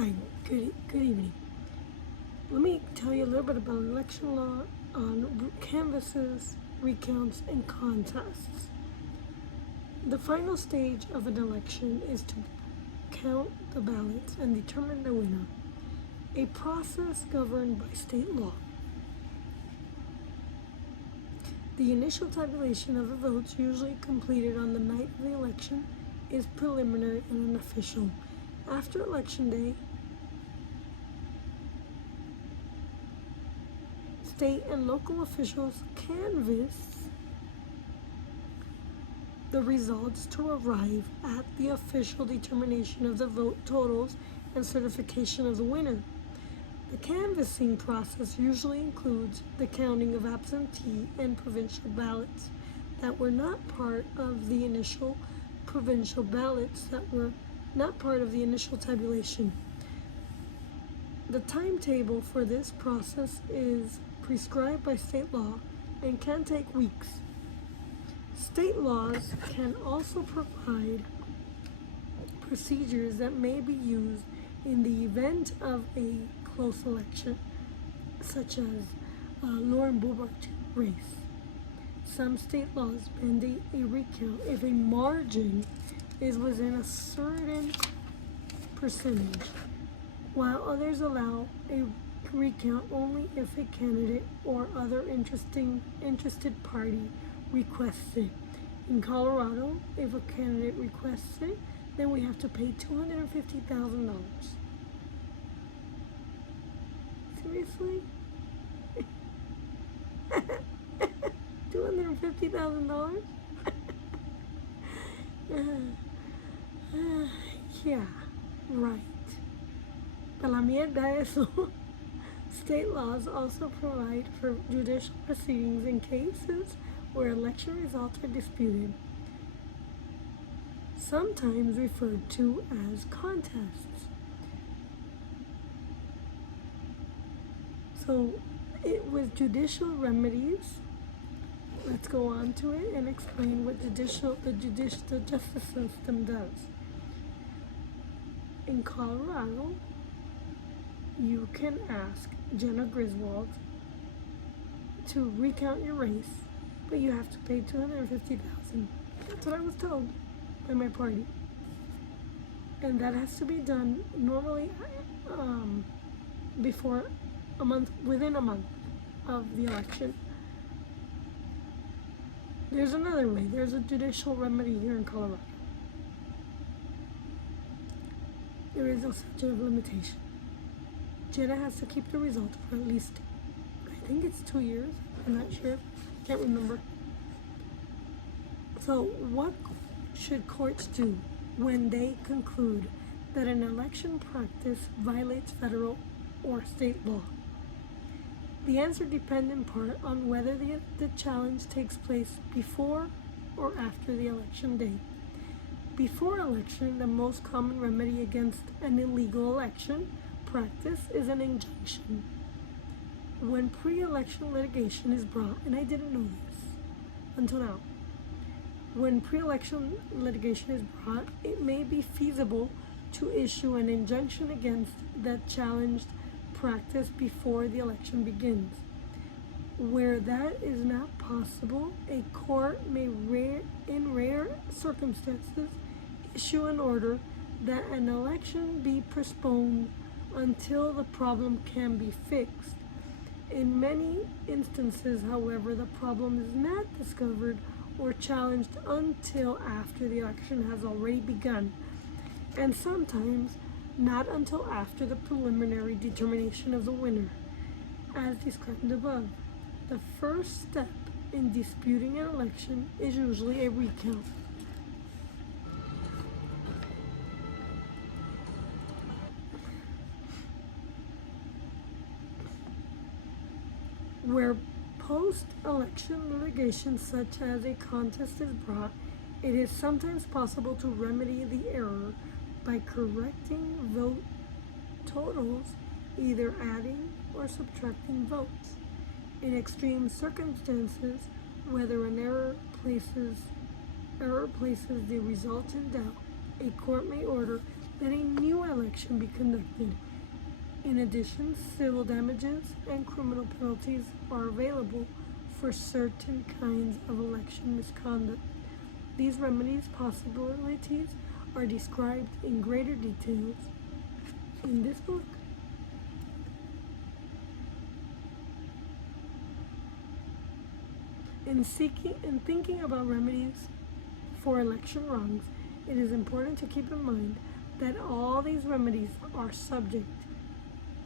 Hi, good evening. Let me tell you a little bit about election law on canvasses, recounts, and contests. The final stage of an election is to count the ballots and determine the winner, a process governed by state law. The initial tabulation of the votes, usually completed on the night of the election, is preliminary and unofficial. After Election Day, state and local officials canvass the results to arrive at the official determination of the vote totals and certification of the winner. The canvassing process usually includes the counting of absentee and provincial ballots that were not part of the initial provincial ballots that were not part of the initial tabulation. The timetable for this process is prescribed by state law and can take weeks. State laws can also provide procedures that may be used in the event of a close election, such as Lauren Boebert race. Some state laws mandate a recount if a margin is within a certain percentage, while others allow a recount only if a candidate or other interested party requests it. In Colorado, if a candidate requests it, then we have to pay $250,000. Seriously? $250,000? Yeah, right. Para la mierda eso. State laws also provide for judicial proceedings in cases where election results are disputed, sometimes referred to as contests. So, with judicial remedies, let's go on to it and explain what the justice system does. In Colorado, you can ask Jena Griswold to recount your race, but you have to pay $250,000. That's what I was told by my party, and that has to be done normally before within a month of the election. There's another way. There's a judicial remedy here in Colorado. There is no statute of limitation. Jena has to keep the result for at least, I think it's 2 years. I'm not sure. Can't remember. So what should courts do when they conclude that an election practice violates federal or state law? The answer depends in part on whether the challenge takes place before or after the election day. Before election, the most common remedy against an illegal election practice is an injunction. When pre-election litigation is brought, and I didn't know this until now, when pre-election litigation is brought, it may be feasible to issue an injunction against that challenged practice before the election begins. Where that is not possible, a court may, in rare circumstances, issue an order that an election be postponed until the problem can be fixed. In many instances, however, the problem is not discovered or challenged until after the election has already begun, and sometimes not until after the preliminary determination of the winner, as described above. The first step in disputing an election is usually a recount. Where post-election litigation such as a contest is brought, it is sometimes possible to remedy the error by correcting vote totals, either adding or subtracting votes. In extreme circumstances, whether an error places the result in doubt, a court may order that a new election election be conducted. In addition, civil damages and criminal penalties are available for certain kinds of election misconduct. These remedies possibilities are described in greater details in this book. In thinking about remedies for election wrongs, it is important to keep in mind that all these remedies are subject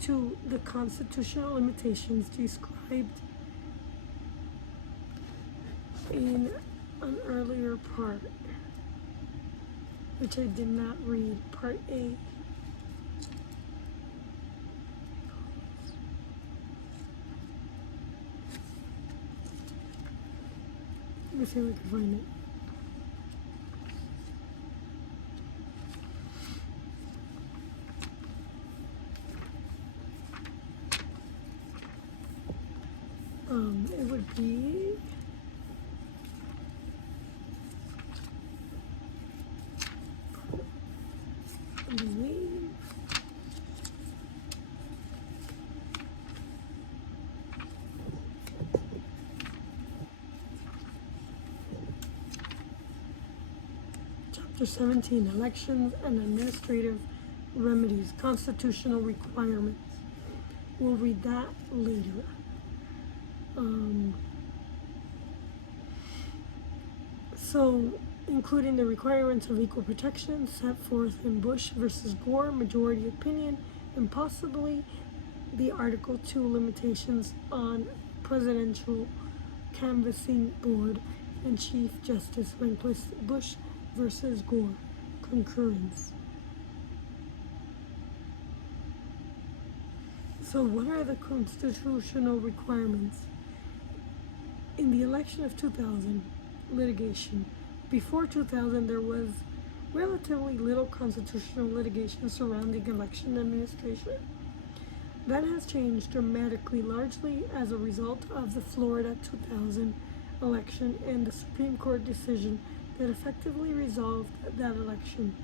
to the constitutional limitations described in an earlier part, which I did not read, part A. Let me see if I can find it. It would be I believe Chapter 17, Elections and Administrative Remedies, Constitutional Requirements. We'll read that later. So, including the requirements of equal protection set forth in Bush versus Gore majority opinion, and possibly the Article 2 limitations on presidential canvassing board and Chief Justice Rehnquist Bush versus Gore concurrence. So what are the constitutional requirements? In the election of 2000, litigation. Before 2000, there was relatively little constitutional litigation surrounding election administration. That has changed dramatically, largely as a result of the Florida 2000 election and the Supreme Court decision that effectively resolved that election.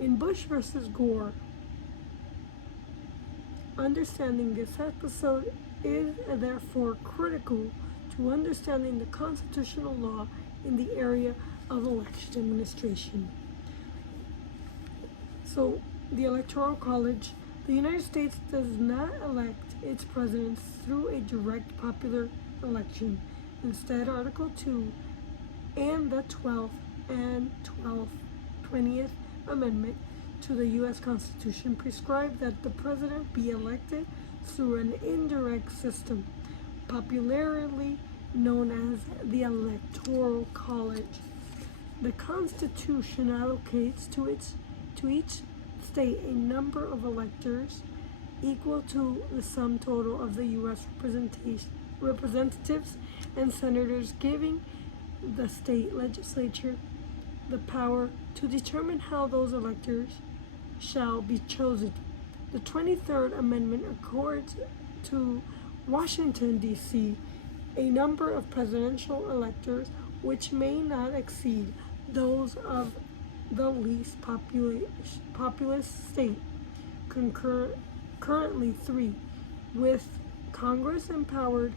In Bush versus Gore, understanding this episode is therefore critical to understanding the constitutional law in the area of election administration. So, the Electoral College, the United States does not elect its presidents through a direct popular election. Instead, Article 2 and the 12th and 20th Amendment to the U.S. Constitution prescribe that the president be elected through an indirect system, popularly known as the Electoral College. The Constitution allocates to each state a number of electors equal to the sum total of the U.S. representatives and senators, giving the state legislature the power to determine how those electors shall be chosen. The 23rd Amendment accords to Washington, D.C. a number of presidential electors which may not exceed those of the least populous state, currently 3, with Congress empowered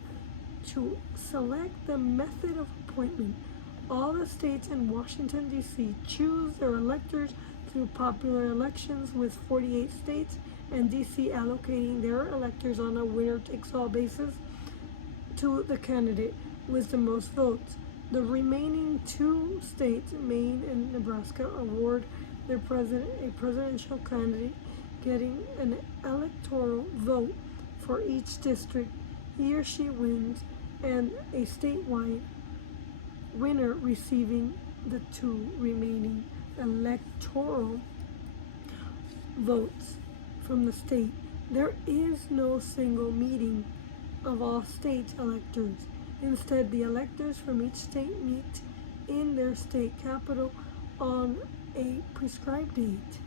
to select the method of appointment. All the states in Washington, D.C. choose their electors through popular elections, with 48 states and D.C. allocating their electors on a winner-takes-all basis to the candidate with the most votes. The remaining 2 states, Maine and Nebraska, award their a presidential candidate getting an electoral vote for each district he or she wins, and a statewide winner receiving the 2 remaining electoral votes from the state. There is no single meeting of all state electors. Instead, the electors from each state meet in their state capital on a prescribed date,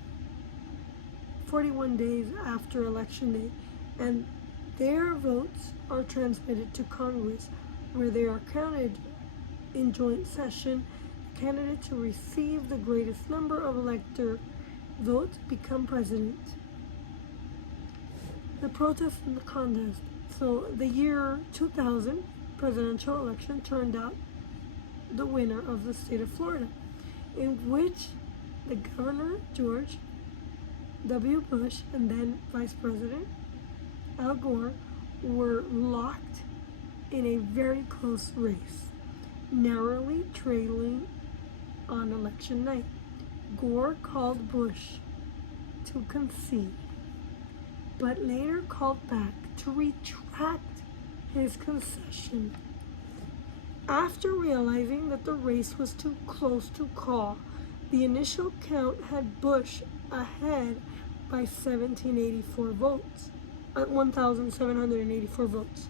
41 days after election day, and their votes are transmitted to Congress, where they are counted in joint session. The candidate to receive the greatest number of vote to become president. The protest and the contest. So the year 2000 presidential election turned out the winner of the state of Florida, in which the governor, George W. Bush, and then Vice President Al Gore were locked in a very close race, narrowly trailing on election night. Gore called Bush to concede, but later called back to retract his concession. After realizing that the race was too close to call, the initial count had Bush ahead by 1,784 votes, 1,784 votes,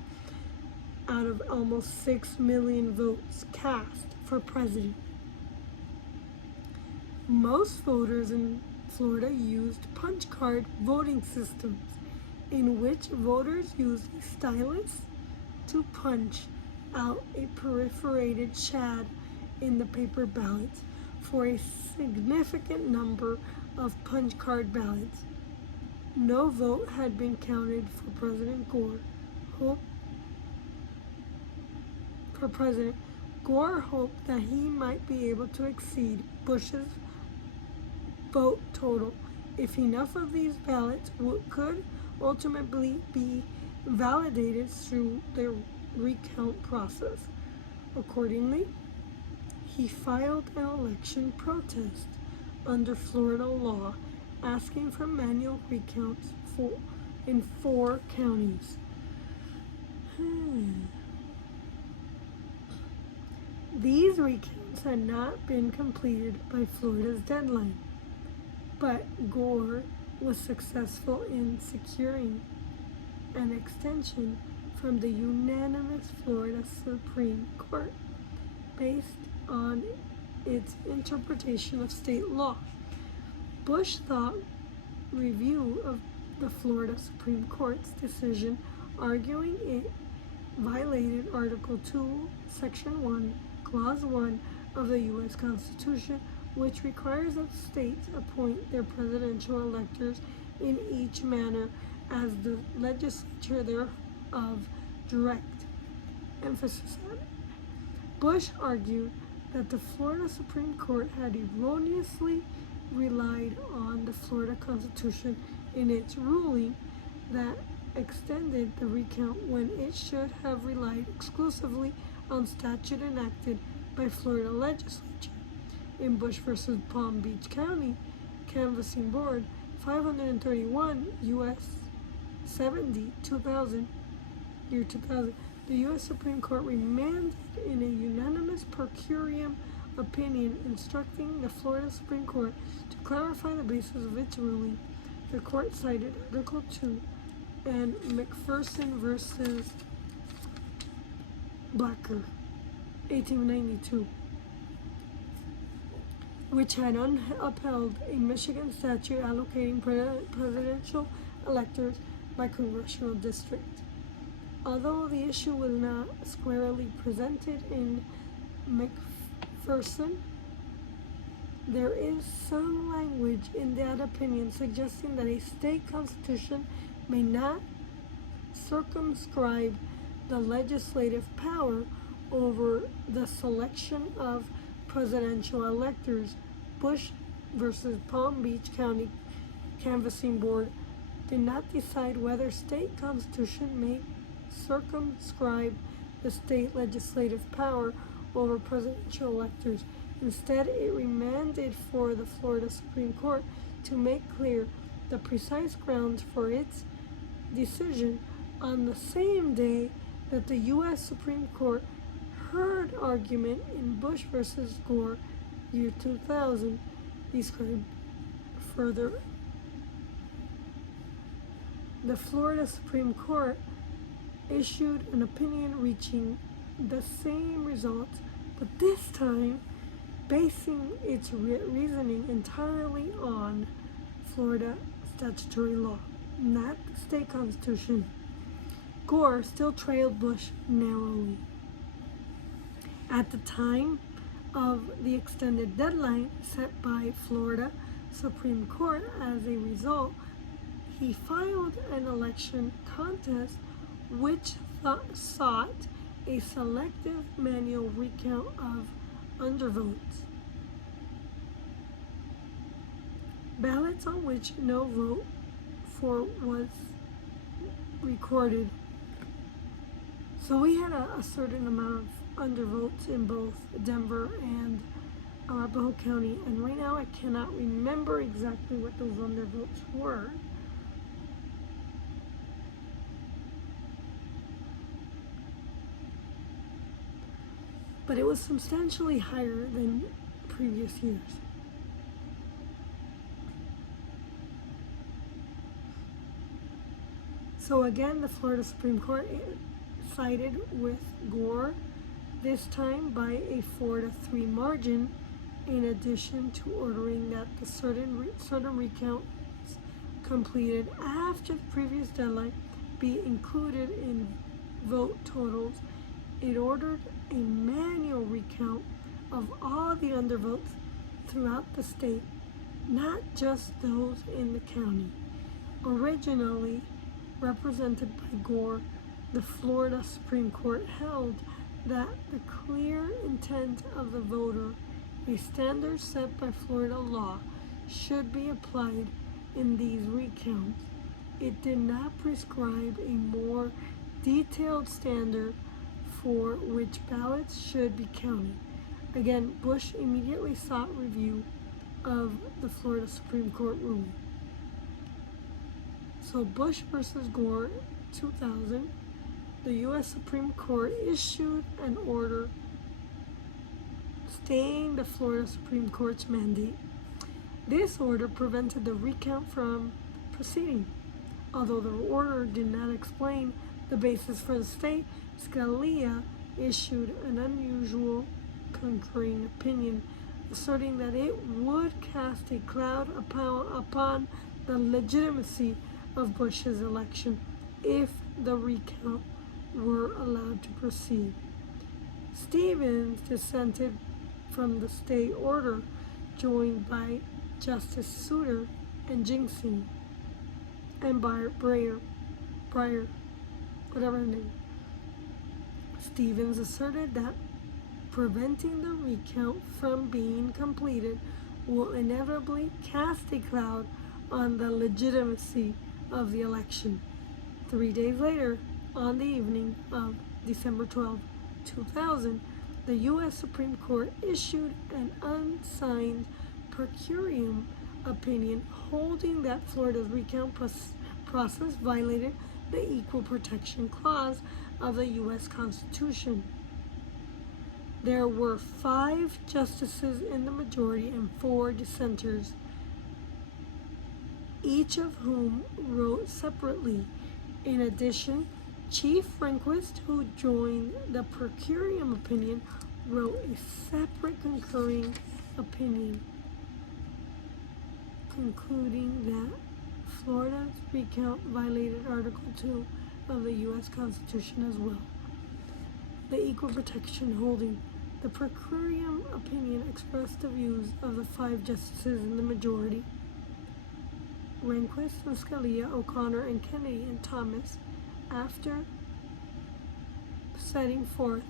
out of almost 6 million votes cast for president. Most voters in Florida used punch card voting systems, in which voters used a stylus to punch out a perforated shad in the paper ballots for a significant number of punch card ballots. No vote had been counted for President Gore. Gore hoped that he might be able to exceed Bush's vote total if enough of these ballots could ultimately be validated through the recount process. Accordingly, he filed an election protest under Florida law, asking for manual recounts in 4 counties. These recounts had not been completed by Florida's deadline, but Gore was successful in securing an extension from the unanimous Florida Supreme Court based on its interpretation of state law. Bush thought review of the Florida Supreme Court's decision, arguing it violated Article 2, Section 1, Clause 1 of the U.S. Constitution, which requires that states appoint their presidential electors in each manner as the legislature thereof direct. Emphasis on it. Bush argued that the Florida Supreme Court had erroneously relied on the Florida Constitution in its ruling that extended the recount when it should have relied exclusively on statute enacted by Florida legislature. In Bush versus Palm Beach County Canvassing Board 531 U.S. 70 2000, year 2000, the U.S. Supreme Court remanded in a unanimous per curiam opinion instructing the Florida Supreme Court to clarify the basis of its ruling. The court cited Article 2 and McPherson versus Blacker, 1892, which had upheld a Michigan statute allocating presidential electors by congressional district. Although the issue was not squarely presented in McPherson, there is some language in that opinion suggesting that a state constitution may not circumscribe the legislative power over the selection of presidential electors. Bush versus Palm Beach County Canvassing Board did not decide whether state constitution may circumscribe the state legislative power over presidential electors. Instead, it remanded for the Florida Supreme Court to make clear the precise grounds for its decision on the same day that the U.S. Supreme Court heard argument in Bush versus Gore, year 2000, described further. The Florida Supreme Court issued an opinion reaching the same results, but this time basing its reasoning entirely on Florida statutory law, not the state constitution. Gore still trailed Bush narrowly. At the time of the extended deadline set by Florida, Supreme Court, as a result, he filed an election contest which sought a selective manual recount of undervotes. Ballots on which no vote for was recorded. So we had a certain amount of undervotes in both Denver and Arapahoe County, and right now I cannot remember exactly what those undervotes were. But it was substantially higher than previous years. So again, the Florida Supreme Court sided with Gore, this time by a 4-3 margin, in addition to ordering that the certain recounts completed after the previous deadline be included in vote totals. It ordered a manual recount of all the undervotes throughout the state, not just those in the county. Originally represented by Gore, the Florida Supreme Court held that the clear intent of the voter, a standard set by Florida law, should be applied in these recounts. It did not prescribe a more detailed standard for which ballots should be counted. Again, Bush immediately sought review of the Florida Supreme Court ruling. So Bush versus Gore, 2000, the U.S. Supreme Court issued an order staying the Florida Supreme Court's mandate. This order prevented the recount from proceeding. Although the order did not explain the basis for the stay, Scalia issued an unusual concurring opinion, asserting that it would cast a cloud upon the legitimacy of Bush's election if the recount were allowed to proceed. Stevens dissented from the stay order, joined by Justice Souter and Jinksing and Breyer, whatever her name. Stevens asserted that preventing the recount from being completed will inevitably cast a cloud on the legitimacy of the election. 3 days later, on the evening of December 12, 2000, the U.S. Supreme Court issued an unsigned per curiam opinion holding that Florida's recount process violated the Equal Protection Clause of the U.S. Constitution. There were 5 justices in the majority and 4 dissenters, each of whom wrote separately. In addition, Chief Rehnquist, who joined the per curiam opinion, wrote a separate concurring opinion concluding that Florida's recount violated Article 2 of the U.S. Constitution as well. The equal protection holding. The per curiam opinion expressed the views of the 5 justices in the majority, Rehnquist and Scalia, O'Connor and Kennedy and Thomas, after setting forth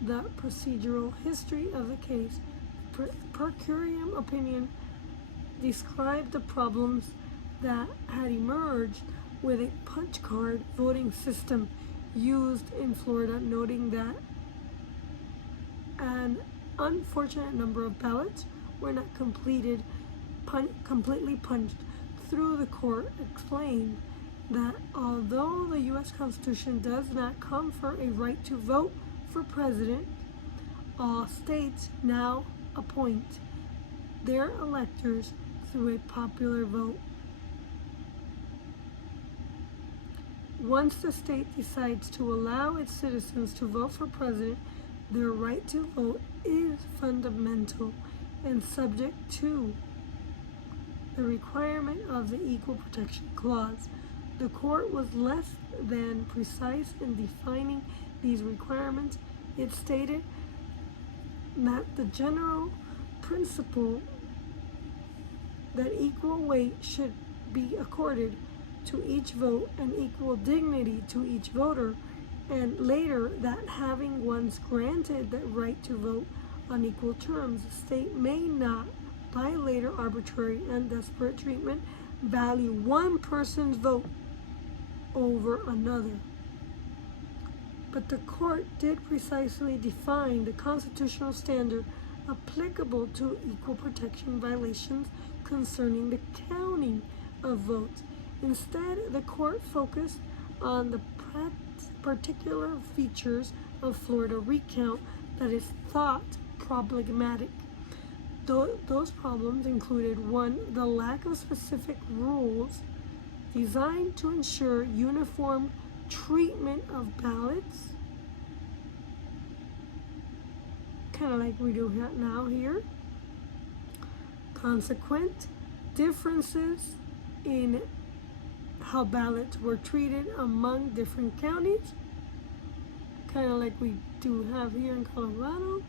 the procedural history of the case. Per curiam opinion described the problems that had emerged with a punch card voting system used in Florida, noting that an unfortunate number of ballots were not completely punched through. The court explained that although the U.S. Constitution does not confer a right to vote for president, all states now appoint their electors through a popular vote. Once the state decides to allow its citizens to vote for president, their right to vote is fundamental and subject to the requirement of the Equal Protection Clause. The court was less than precise in defining these requirements. It stated that the general principle that equal weight should be accorded to each vote and equal dignity to each voter, and later that having once granted the right to vote on equal terms, the state may not, by later arbitrary and desperate treatment, value one person's vote over another. But the court did precisely define the constitutional standard applicable to equal protection violations concerning the counting of votes. Instead, the court focused on the particular features of Florida recount that is thought problematic. Those problems included: 1, the lack of specific rules designed to ensure uniform treatment of ballots, kind of like we do now here. Consequent differences in how ballots were treated among different counties, kind of like we do have here in Colorado.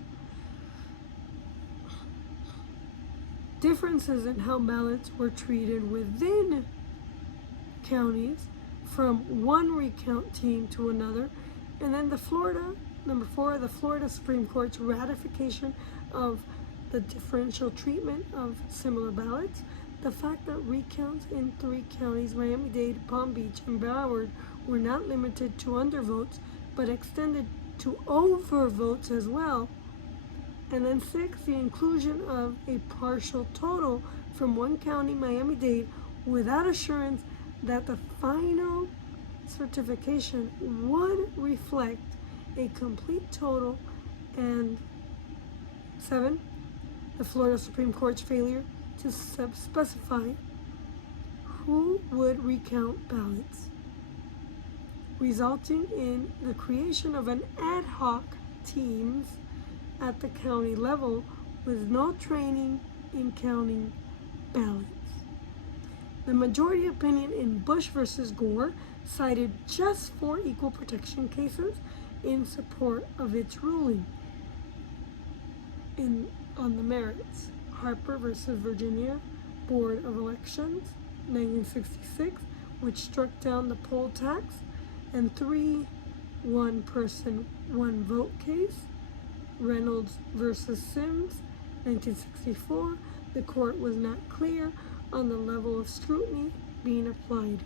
Differences in how ballots were treated within counties from one recount team to another. And then number 4, the Florida Supreme Court's ratification of the differential treatment of similar ballots. The fact that recounts in 3 counties, Miami-Dade, Palm Beach, and Broward, were not limited to undervotes, but extended to overvotes as well. And then 6, the inclusion of a partial total from one county, Miami-Dade, without assurance that the final certification would reflect a complete total. And 7, the Florida Supreme Court's failure to specify who would recount ballots, resulting in the creation of an ad hoc teams at the county level with no training in counting ballots. The majority opinion in Bush versus Gore cited just 4 equal protection cases in support of its ruling on the merits: Harper versus Virginia Board of Elections, 1966, which struck down the poll tax, and 3 one-person, one-vote case, Reynolds versus Sims, 1964. The court was not clear on the level of scrutiny being applied.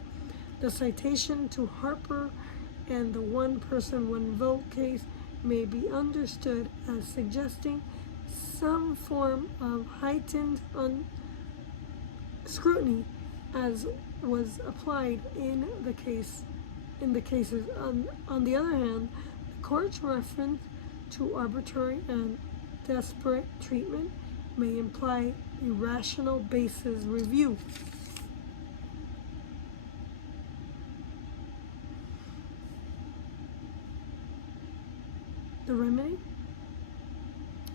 The citation to Harper and the one-person, one-vote case may be understood as suggesting some form of heightened scrutiny as was applied in the cases. On the other hand, the court's reference to arbitrary and desperate treatment may imply a rational basis review. The remedy?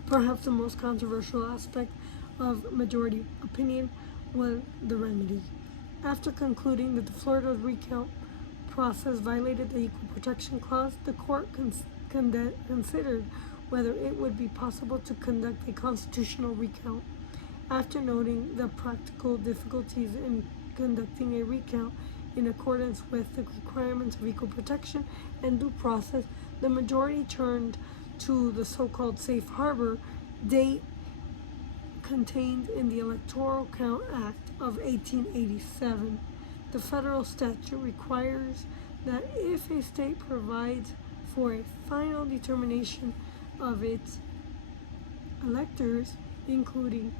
Perhaps the most controversial aspect of majority opinion was the remedy. After concluding that the Florida recount process violated the Equal Protection Clause, the court considered whether it would be possible to conduct a constitutional recount. After noting the practical difficulties in conducting a recount in accordance with the requirements of equal protection and due process, the majority turned to the so-called safe harbor date contained in the Electoral Count Act of 1887. The federal statute requires that if a state provides for a final determination of its electors, including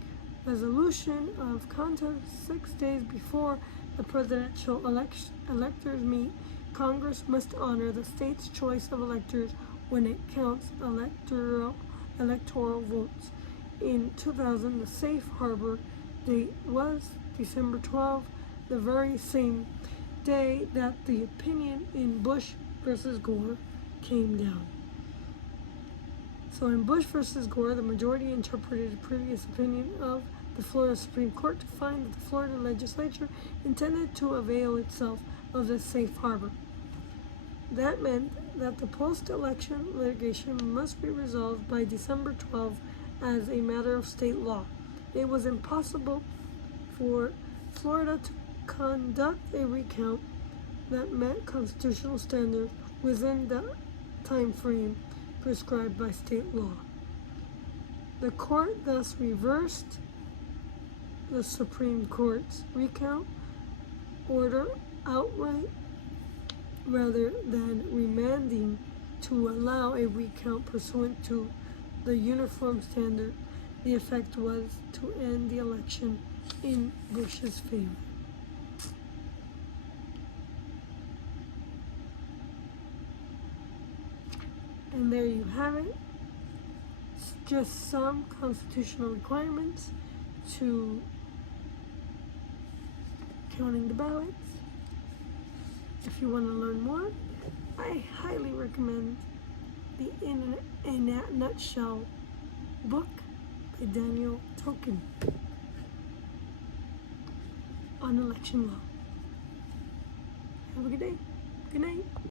resolution of contest 6 days before the presidential electors meet, Congress must honor the state's choice of electors when it counts electoral votes. In 2000, the safe harbor date was December 12, the very same day that the opinion in Bush versus Gore came down. So in Bush versus Gore, the majority interpreted a previous opinion of the Florida Supreme Court to find that the Florida legislature intended to avail itself of the safe harbor. That meant that the post-election litigation must be resolved by December 12 as a matter of state law. It was impossible for Florida to conduct a recount that met constitutional standards within the time frame prescribed by state law. The court thus reversed the Supreme Court's recount order outright rather than remanding to allow a recount pursuant to the uniform standard. The effect was to end the election in Bush's favor. And there you have it. It's just some constitutional requirements to counting the ballots. If you want to learn more, I highly recommend the In a Nutshell book by Daniel Token on election law. Have a good day. Good night.